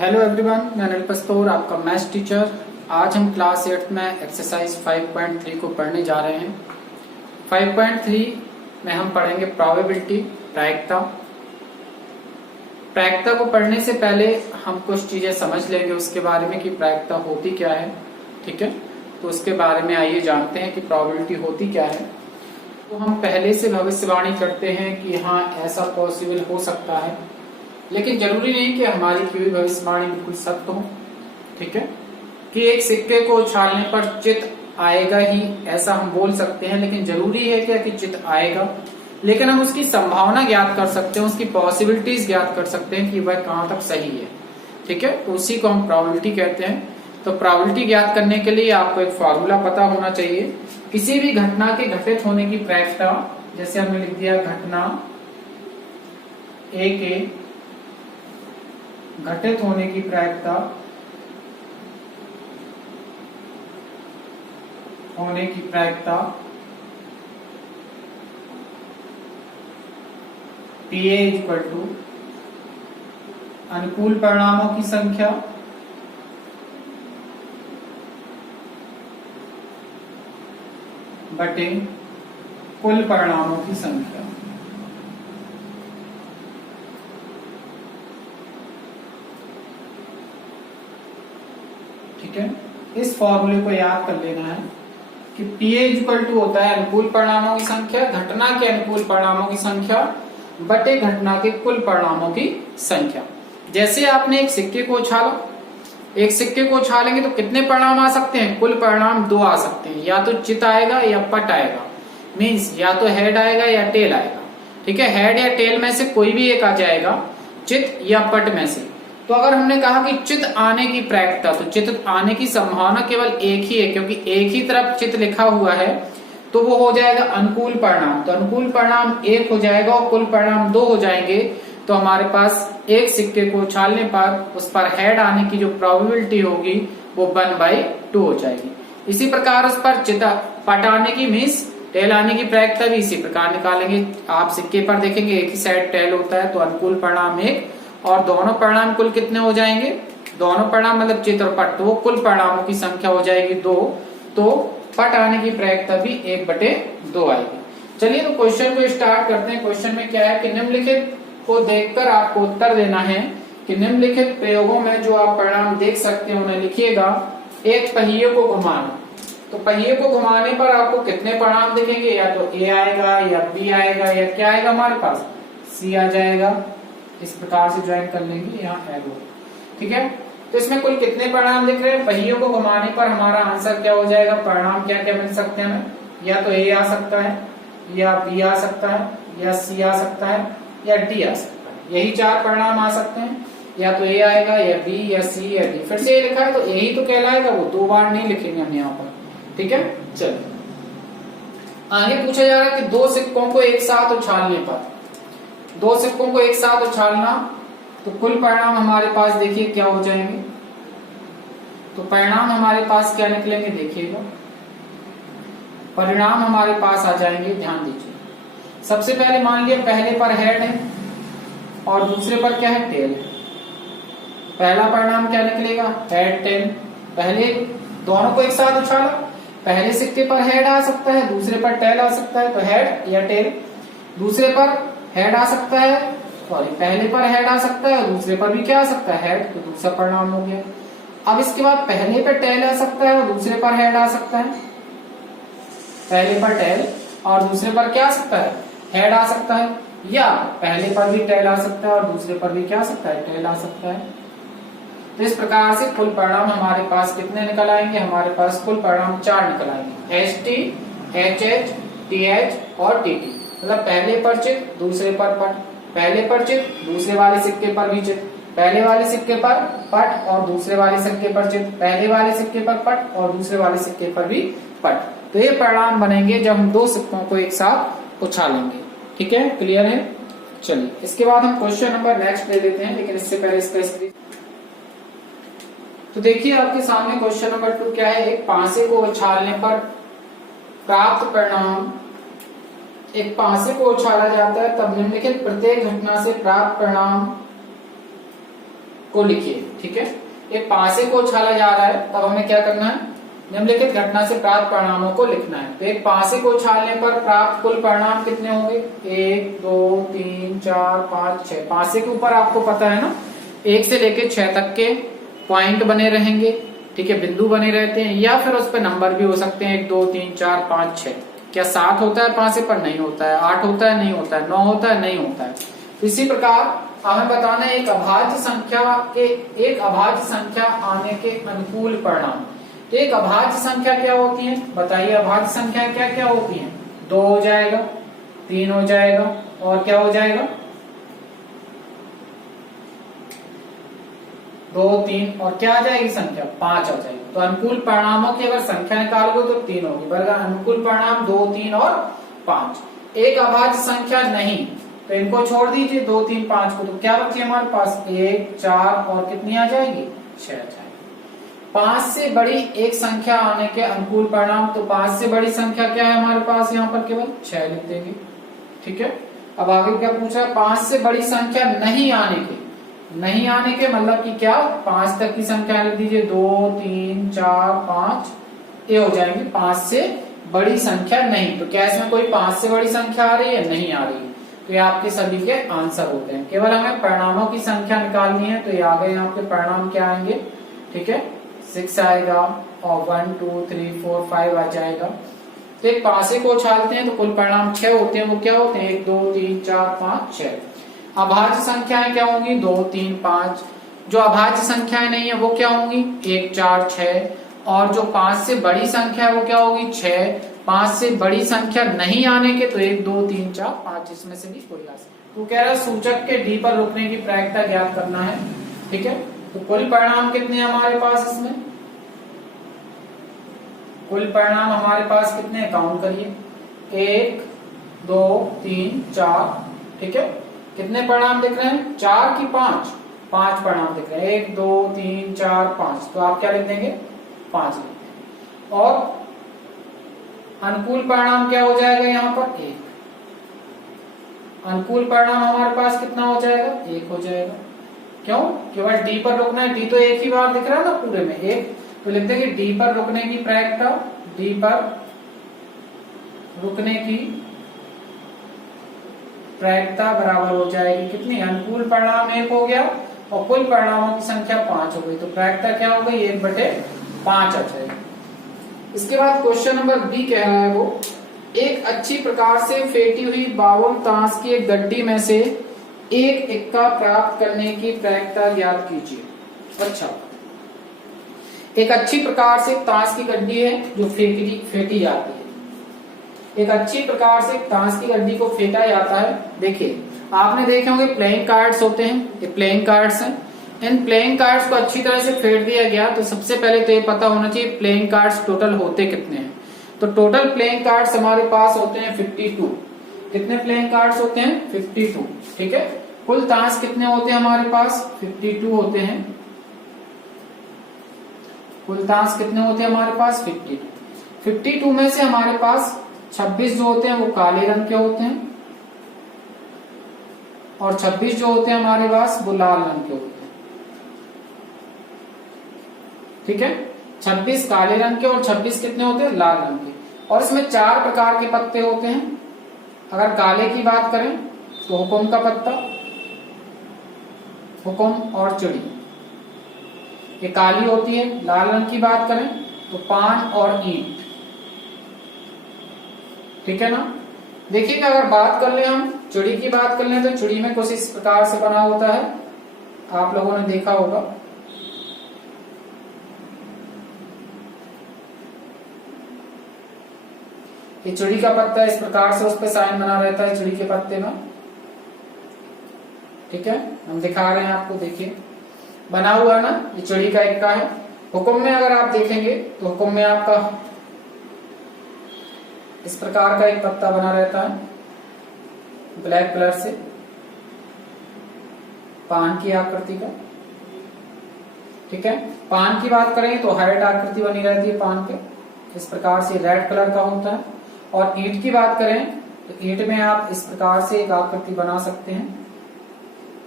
Hello everyone, मैं अनिल पस्तौर, आपका maths teacher. आज हम क्लास 8 में एक्सरसाइज 5.3 को पढ़ने जा रहे हैं। 5.3 में हम पढ़ेंगे प्रोबेबिलिटी, प्रायिकता। प्रायिकता को पढ़ने से पहले हम कुछ चीजें समझ लेंगे उसके बारे में कि प्रायिकता होती क्या है। ठीक है, तो उसके बारे में आइए जानते हैं कि प्रोबेबिलिटी होती क्या है। तो हम पहले से भविष्यवाणी करते हैं कि हाँ, ऐसा पॉसिबल हो सकता है, लेकिन जरूरी नहीं कि हमारी की हुई भविष्यवाणी बिल्कुल सत्य हो। ठीक है, कि एक सिक्के को उछालने पर चित आएगा ही, ऐसा हम बोल सकते हैं, लेकिन जरूरी है क्या कि चित आएगा? लेकिन हम उसकी संभावना ज्ञात कर सकते हैं, उसकी पॉसिबिलिटीज ज्ञात कर सकते हैं कि वह कहां तक सही है। ठीक है, तो उसी को हम प्रोबेबिलिटी कहते हैं। तो प्रोबेबिलिटी ज्ञात करने के लिए आपको एक फॉर्मूला पता होना चाहिए। किसी भी घटना के घटित होने की प्रायिकता, जैसे हमने लिख दिया घटना ए के घटित होने की प्रायिकता PA इक्वल टू अनुकूल परिणामों की संख्या बटे कुल परिणामों की संख्या। ठीक है, इस फॉर्मूले को याद कर लेना है कि PA इक्वल टू होता है अनुकूल परिणामों की संख्या, घटना के अनुकूल परिणामों की संख्या बटे घटना के कुल परिणामों की संख्या। जैसे आपने एक सिक्के को उछाला, एक सिक्के को उछालेंगे तो कितने परिणाम आ सकते हैं? कुल परिणाम 2 आ सकते हैं, या तो चित आएगा या पट आएगा। मींस या तो हेड आएगा या टेल आएगा। ठीक है, हेड या टेल में से कोई भी एक आ जाएगा, चित या पट में से। तो अगर हमने कहा कि चित आने की प्रायिकता, तो चित आने की संभावना केवल एक ही है, क्योंकि एक ही तरफ चित लिखा हुआ है, तो वो हो जाएगा अनुकूल परिणाम। तो अनुकूल परिणाम 1 हो जाएगा और कुल परिणाम 2 हो जाएंगे। तो हमारे पास एक सिक्के को उछालने पर उस पर हेड आने की जो प्रोबेबिलिटी होगी वो 1/2 हो जाएगी। इसी प्रकार उस पर चित पट आने की, मीन्स टेल आने की प्रायिकता भी इसी प्रकार निकालेंगे। आप सिक्के पर देखेंगे एक ही साइड टेल होता है, तो अनुकूल परिणाम 1 और दोनों परिणाम कुल कितने हो जाएंगे? दोनों परिणाम मतलब चित और पट, तो कुल परिणामों की संख्या हो जाएगी 2। तो पट आने की प्रायिकता भी 1/2 आएगी। चलिए तो क्वेश्चन को स्टार्ट करते हैं। क्वेश्चन में क्या है कि निम्नलिखित को देखकर आपको उत्तर देना है कि निम्नलिखित प्रयोगों में जो आप परिणाम देख सकते हैं उन्हें लिखिएगा। एक पहिए को घुमाना, तो पहिए को घुमाने पर आपको कितने परिणाम दिखेंगे? या तो A आएगा या B आएगा या क्या आएगा? हमारे पास C आ जाएगा। इस प्रकार से ज्वाइन कर लेंगे यहाँ एरो। ठीक है, तो इसमें कुल कितने परिणाम दिख रहे हैं? पहियों को घुमाने पर हमारा आंसर क्या हो जाएगा? परिणाम क्या क्या मिल सकते हैं हमें? या तो A आ सकता है, या B आ सकता है, या C आ सकता है, या D आ सकता है। यही 4 परिणाम आ सकते हैं। या तो A आएगा, या B, या C, या D। फिर से ये लिखा है तो A ही तो कहलाएगा, वो 2 बार नहीं लिखेंगे हम यहाँ पर। ठीक है, चलिए आगे पूछा जा रहा है कि 2 सिक्कों को एक साथ उछालने पर, 2 सिक्कों को एक साथ उछालना, तो कुल परिणाम हमारे पास देखिए क्या हो जाएंगे। तो परिणाम हमारे पास क्या निकलेंगे देखिएगा। परिणाम हमारे पास आ जाएंगे, ध्यान दीजिए। सबसे पहले मान लिया पहले पर हेड है और दूसरे पर क्या है? टेल है। पहला परिणाम क्या निकलेगा? Head tail. पहले दोनों को एक साथ उछाला, पहले सिक्के पर हेड आ सकता है, दूसरे पर टेल आ सकता है, तो हेड या टेल। दूसरे पर हेड आ सकता है, सॉरी पहले पर हेड आ सकता है और दूसरे पर भी क्या आ सकता है? हेड। तो दूसरा परिणाम हो गया। अब इसके बाद पहले पर टेल आ सकता है और दूसरे पर हेड आ सकता है। पहले पर टेल और दूसरे पर क्या आ सकता है? हेड आ सकता है। या पहले पर भी टेल आ सकता है और दूसरे पर भी क्या आ सकता है? टेल आ सकता है। तो इस प्रकार से कुल परिणाम हमारे पास कितने निकल आएंगे? हमारे पास कुल परिणाम 4 निकल आएंगे। HT, HH, TH और TT। मतलब पहले पर चित, दूसरे पर पट, पहले पर चित, दूसरे वाले सिक्के पर भी चित, पहले वाले सिक्के पर पट और दूसरे वाले सिक्के पर चित, पहले वाले सिक्के पर पट और दूसरे वाले सिक्के पर भी पट। तो ये परिणाम बनेंगे जब हम 2 सिक्कों को एक साथ उछालेंगे। ठीक है, क्लियर है? चलिए इसके बाद हम क्वेश्चन नंबर नेक्स्ट ले लेते हैं, लेकिन इससे पहले इसका स्क्रीन। तो देखिए आपके सामने क्वेश्चन नंबर 2 क्या है। एक पांसे को उछालने पर प्राप्त परिणाम, एक पांसे को उछाला जाता है तब निम्नलिखित प्रत्येक घटना से प्राप्त परिणाम को लिखिए। ठीक है, एक पासे को उछाला जा रहा है, तब हमें क्या करना है, निम्नलिखित घटना से प्राप्त परिणामों को लिखना है। तो एक पासे को उछालने पर प्राप्त कुल परिणाम कितने होंगे, 1 2 3 4 5 6। पासे के ऊपर आपको पता है ना 1 से लेके 6 तक के पॉइंट बने रहेंगे, ठीक है, बिंदु बने रहते हैं, या फिर उस पर नंबर भी हो सकते हैं 1 2 3 4 5 6। क्या 7 होता है पासे पर, नहीं होता है। 8 होता है, नहीं होता है। 9 होता है, नहीं होता है। तो इसी प्रकार हमें बताना है एक अभाज्य संख्या आने के अनुकूल परिणाम। तो एक अभाज्य संख्या क्या होती है, बताइए, अभाज्य संख्या क्या क्या होती है। 2 हो जाएगा, 3 हो जाएगा, और क्या हो जाएगा, 2 3, और क्या आ जाएगी संख्या, 5 आ जाएगी। तो अनुकूल परिणामों की अगर संख्या निकालोगे तो 3 होगी, बल्कि अनुकूल परिणाम 2 3 और 5। एक अभाज्य संख्या नहीं, तो इनको छोड़ दीजिए 2 3 5 को, तो क्या बची हमारे पास 1 4, और कितनी आ जाएगी, 6 आ जाएगी। 5 से बड़ी एक संख्या आने के अनुकूल परिणाम, तो 5 से बड़ी संख्या क्या है हमारे पास, यहाँ पर केवल 6 लिख देंगे, ठीक है। अब आगे क्या पूछा, 5 से बड़ी संख्या नहीं आने के, नहीं आने के मतलब कि क्या, 5 तक की संख्या लिख दीजिए, 2 3 4 5, ये हो जाएंगे 5 से बड़ी संख्या नहीं। तो क्या इसमें कोई 5 से बड़ी संख्या आ रही है, नहीं आ रही है। तो ये आपके सभी के आंसर होते हैं। केवल हमें परिणामों की संख्या निकालनी है, तो ये आ गए आपके परिणाम क्या आएंगे, ठीक है, 6 आएगा, और 1 2 3 4 5 आ जाएगा। तो एक पासे को उछालते हैं तो कुल परिणाम 6 होते हैं। वो क्या होते हैं, 1 2 3 4 5 6। अभाज्य संख्याएं क्या होंगी, 2 3 5। जो अभाज्य संख्याएं नहीं है वो क्या होंगी, 1 4 6। और जो 5 से बड़ी संख्या है वो क्या होगी, 6। 5 से बड़ी संख्या नहीं आने के, तो 1 2 3 4 5, इसमें से भी कोई आ सकता। तो कह रहा है सूचक के डी पर रुकने की प्रायिकता ज्ञात करना है, ठीक है। तो कुल परिणाम कितने हैं हमारे पास, इसमें कुल परिणाम हमारे पास कितने, काउंट करिए, 1 2 3 4, ठीक है। कितने परिणाम दिख रहे हैं, 4 की 5, 5 परिणाम दिख रहे हैं, 1 2 3 4 5। तो आप क्या लिख देंगे, 5 लिख देंगे। और अनुकूल परिणाम क्या हो जाएगा, यहाँ पर 1। अनुकूल परिणाम हमारे पास कितना हो जाएगा, 1 हो जाएगा। क्यों, केवल डी पर रुकना है, डी तो एक ही बार दिख रहा है ना पूरे में, 1। तो लिख देंगे डी पर रुकने की प्रायिकता, डी पर रुकने की प्रायिकता बराबर हो जाएगी कितनी, अनुकूल परिणाम 1 हो गया और कुल परिणामों की संख्या 5 हो गई। तो प्रायिकता क्या हो गई, 1/5 आ जाएगी। इसके बाद क्वेश्चन नंबर बी कह रहा है वो, एक अच्छी प्रकार से फेंटी हुई 52 ताश की एक गड्डी में से एक इक्का प्राप्त करने की प्रायिकता ज्ञात कीजिए। अच्छा, एक अच्छी प्रकार से ताश की गड्डी है जो फेंटी जाती है। एक अच्छी प्रकार से ताश की गड्डी को फेंटा जाता है। देखिए, आपने देखे होंगे प्लेइंग कार्ड्स होते हैं, ये प्लेइंग कार्ड्स हैं। इन प्लेइंग कार्ड्स को अच्छी तरह से फेंट दिया गया। तो सबसे पहले तो ये पता होना चाहिए प्लेइंग कार्ड्स टोटल होते कितने हैं। तो टोटल प्लेइंग कार्ड्स हमारे पास होते हैं 52। कितने प्लेइंग कार्ड्स होते हैं, 52, ठीक है। कुल ताश कितने होते हैं हमारे पास, 52 होते हैं। कुल ताश कितने होते हैं हमारे पास, 52। 52 में से हमारे पास 26 जो होते हैं वो काले रंग के होते हैं, और 26 जो होते हैं हमारे पास वो लाल रंग के होते हैं, ठीक है। 26 काले रंग के और 26 कितने होते हैं, लाल रंग के। और इसमें 4 प्रकार के पत्ते होते हैं। अगर काले की बात करें तो हुकुम का पत्ता, हुकुम और चिड़ी, ये काली होती है। लाल रंग की बात करें तो पान और ईंट, ठीक है ना। देखिए, अगर बात कर ले हम चिड़ी की बात कर ले, तो चिड़ी में कुछ इस प्रकार से बना होता है, आप लोगों ने देखा होगा। ये चिड़ी का पत्ता इस प्रकार से उस पर साइन बना रहता है चिड़ी के पत्ते में, ठीक है। हम दिखा रहे हैं आपको, देखिए बना हुआ है ना, ये चिड़ी का इक्का है। हुकुम में अगर आप देखेंगे तो हुकुम में आपका इस प्रकार का एक पत्ता बना रहता है ब्लैक कलर से, पान की आकृति का, ठीक है। पान की बात करें तो हार्ट आकृति बनी रहती है पान के, इस प्रकार से रेड कलर का होता है। और ईंट की बात करें तो ईंट में आप इस प्रकार से एक आकृति बना सकते हैं,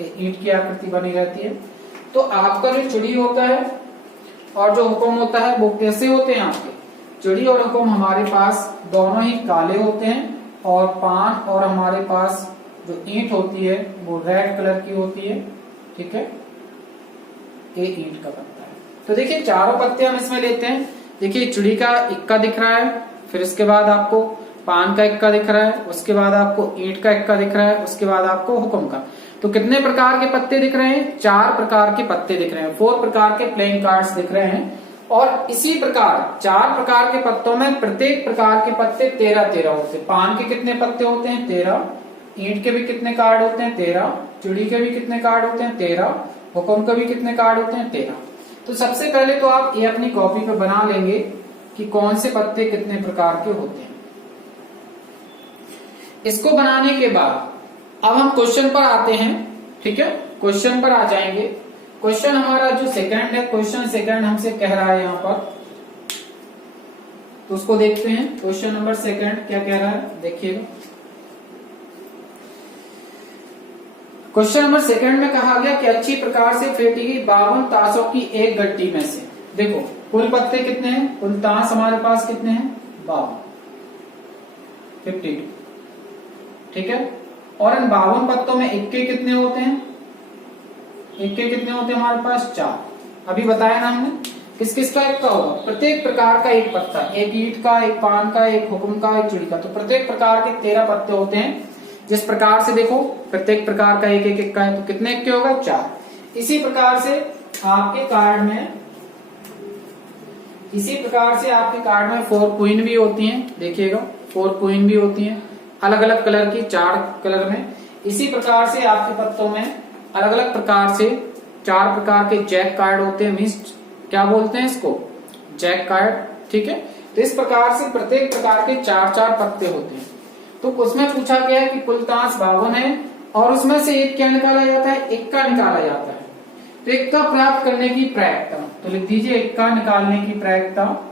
ईंट की आकृति बनी रहती है। तो आपका जो चिड़ी होता है और जो हुक्म होता है वो कैसे होते हैं आपके? चिड़ी और हुक्म हमारे पास दोनों ही काले होते हैं और पान और हमारे पास जो ईंट होती है वो रेड कलर की होती है। ठीक है, ये ईंट का पत्ता है। तो देखिए चारों पत्ते हम इसमें लेते हैं। देखिए चिड़ी का इक्का दिख रहा है, फिर इसके बाद आपको पान का इक्का दिख रहा है, उसके बाद आपको ईंट का इक्का दिख रहा है, उसके बाद आपको हुक्म का। तो कितने प्रकार के पत्ते दिख रहे हैं? 4 प्रकार के पत्ते दिख रहे हैं, 4 प्रकार के प्लेइंग कार्ड्स दिख रहे हैं। और इसी प्रकार 4 प्रकार के पत्तों में प्रत्येक प्रकार के पत्ते 13-13 होते हैं। पान के कितने पत्ते होते हैं? 13। ईंट के भी कितने कार्ड होते हैं? 13। चिड़ी के भी कितने कार्ड होते हैं? 13। हुक्म के भी कितने कार्ड होते हैं? 13। तो सबसे पहले तो आप ये अपनी कॉपी पे बना लेंगे कि कौन से पत्ते कितने प्रकार के होते हैं। इसको बनाने के बाद अब हम क्वेश्चन पर आते हैं। ठीक है, क्वेश्चन पर आ जाएंगे। क्वेश्चन हमारा जो सेकंड है, क्वेश्चन सेकंड हमसे कह रहा है यहाँ पर, तो उसको देखते हैं। क्वेश्चन नंबर सेकंड क्या कह रहा है, देखिएगा। क्वेश्चन नंबर सेकंड में कहा गया कि अच्छी प्रकार से फेंटी गई 52 ताशों की एक गट्टी में से, देखो कुल पत्ते कितने हैं, कुल ताश हमारे पास कितने हैं? 52। ठीक है, और इन 52 पत्तों में इक्के कितने होते हैं? इक्के कितने होते हैं हमारे पास? 4। अभी बताया ना हमने, किस किस का इक्का होगा? प्रत्येक प्रकार का एक पत्ता, एक ईंट का, एक पान का, एक हुक्म का, एक चिड़ी का। तो प्रत्येक प्रकार के 13 पत्ते होते हैं। जिस प्रकार से देखो प्रत्येक प्रकार का एक एक इक्का है, तो कितने इक्के होगा? 4। इसी प्रकार से आपके कार्ड में 4 क्वीन भी होती हैं। देखिएगा 4 क्वीन भी होती हैं, अलग अलग कलर की, 4 कलर में। इसी प्रकार से आपके पत्तों में अलग अलग प्रकार से 4 प्रकार के जैक कार्ड होते हैं। मीन्स क्या बोलते हैं इसको? Jack card. ठीक है, तो इस प्रकार से प्रत्येक प्रकार के 4-4 पत्ते होते हैं। तो उसमें पूछा गया है कि कुल ताश 52 है और उसमें से एक क्या निकाला जाता है? इक्का निकाला जाता है। तो इक्का प्राप्त करने की प्रायिकता, तो लिख दीजिए इक्का निकालने की प्रायिकता।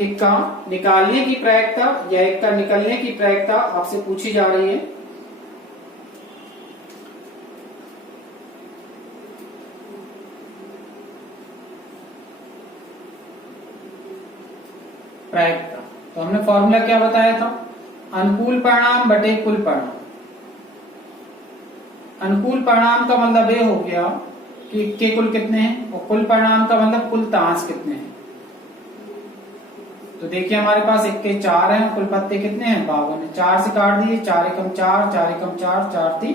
इक्का निकालने की प्रायिकता या इक्का निकलने की प्रायिकता आपसे पूछी जा रही है। प्रायिकता, तो हमने फॉर्मूला क्या बताया था? अनुकूल परिणाम बटे कुल परिणाम। अनुकूल परिणाम का मतलब ये हो गया कि इक्के कुल कितने हैं, और कुल परिणाम का मतलब कुल ताश कितने हैं। तो देखिए हमारे पास इक्के 4 हैं, कुल पत्ते कितने हैं? 52 है। 4 से काट दिए, 4 एकम 4, 4 एकम 4, 4 3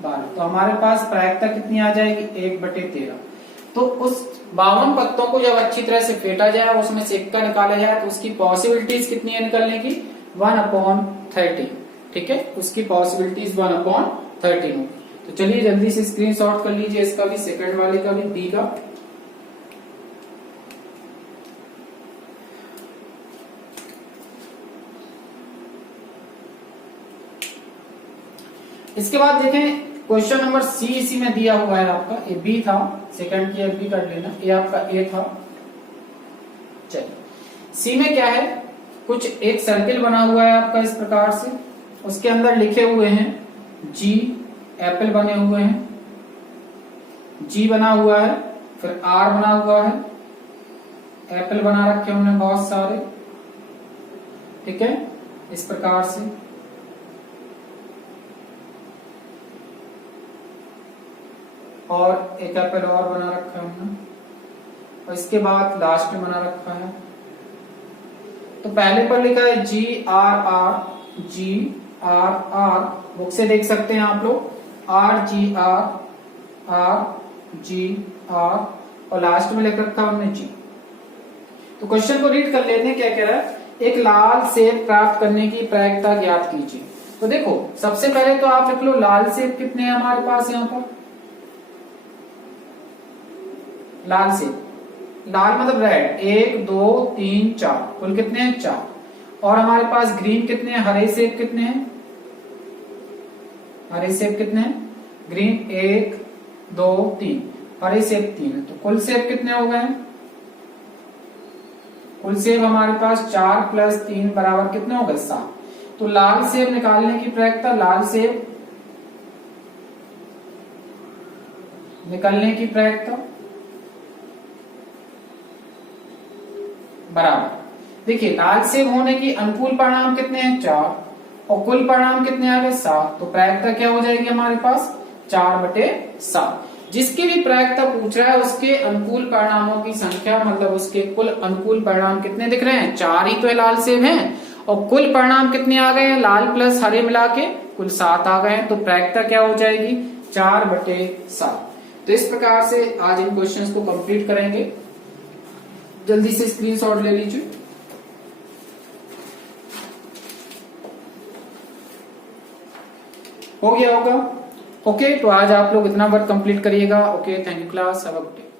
12। तो हमारे पास प्रायिकता कितनी आ जाएगी? 1/13। तो उस 52 पत्तों को जब अच्छी तरह से फेंटा जाए, उसमें से इक्का निकाला जाए, तो उसकी पॉसिबिलिटीज कितनी है निकलने की? 1/13। ठीक है, उसकी पॉसिबिलिटीज 1/13 होगी। तो चलिए जल्दी से स्क्रीनशॉट कर लीजिए इसका भी, सेकंड वाले का भी, बी का। इसके बाद देखें क्वेश्चन नंबर सी इसी में दिया हुआ है आपका। ए बी था, सेकंड की बी कर लेना, ये आपका ए था। चलिए सी में क्या है? कुछ एक सर्किल बना हुआ है आपका इस प्रकार से, उसके अंदर लिखे हुए हैं जी, एप्पल बने हुए हैं, जी बना हुआ है, फिर आर बना हुआ है, एप्पल बना रखे हमने बहुत सारे। ठीक है, इस प्रकार से। और एक एप्पल और बना रखा है हमने, और इसके बाद लास्ट में बना रखा है। तो पहले पर लिखा है G R R, G R R, book से देख सकते हैं आप लोग, R G R G R, और लास्ट में लिख रखा हमने जी। तो क्वेश्चन को रीड कर लेते हैं, क्या कह रहा है? एक लाल सेब प्राप्त करने की प्रायिकता ज्ञात कीजिए। तो देखो सबसे पहले तो आप लिख लो लाल सेब कितने हैं हमारे पास यहाँ पर? लाल सेब, लाल मतलब रेड, 1 2 3 4, कुल कितने हैं? 4। और हमारे पास ग्रीन कितने हैं? हरे सेब कितने हैं? हरे सेब कितने हैं? ग्रीन 1 2 3, हरे सेब 3 है। तो कुल सेब कितने हो गए? कुल सेब हमारे पास 4 + 3 बराबर कितने हो गए? 7। तो लाल सेब निकालने की प्रायिकता, लाल सेब निकलने की प्रायिकता बराबर, देखिए लाल सेब होने की अनुकूल परिणाम कितने हैं 4 और कुल परिणाम कितने आ गए 7, तो प्रायिकता क्या हो जाएगी हमारे पास 4/7। जिसकी भी प्रायिकता पूछ रहा है उसके अनुकूल परिणामों की संख्या मतलब उसके कुल अनुकूल परिणाम कितने दिख रहे हैं, 4 ही तो है लाल सेब हैं और कुल परिणाम कितने आ गए हैं लाल प्लस हरे मिला के कुल 7 आ गए हैं, तो प्रायिकता क्या हो जाएगी 4/7। तो इस प्रकार से आज इन क्वेश्चंस को कंप्लीट करेंगे। जल्दी से स्क्रीनशॉट ले लीजिए। हो गया होगा। ओके, तो आज आप लोग इतना वर्क कंप्लीट करिएगा। Okay, thank you class, have a good day.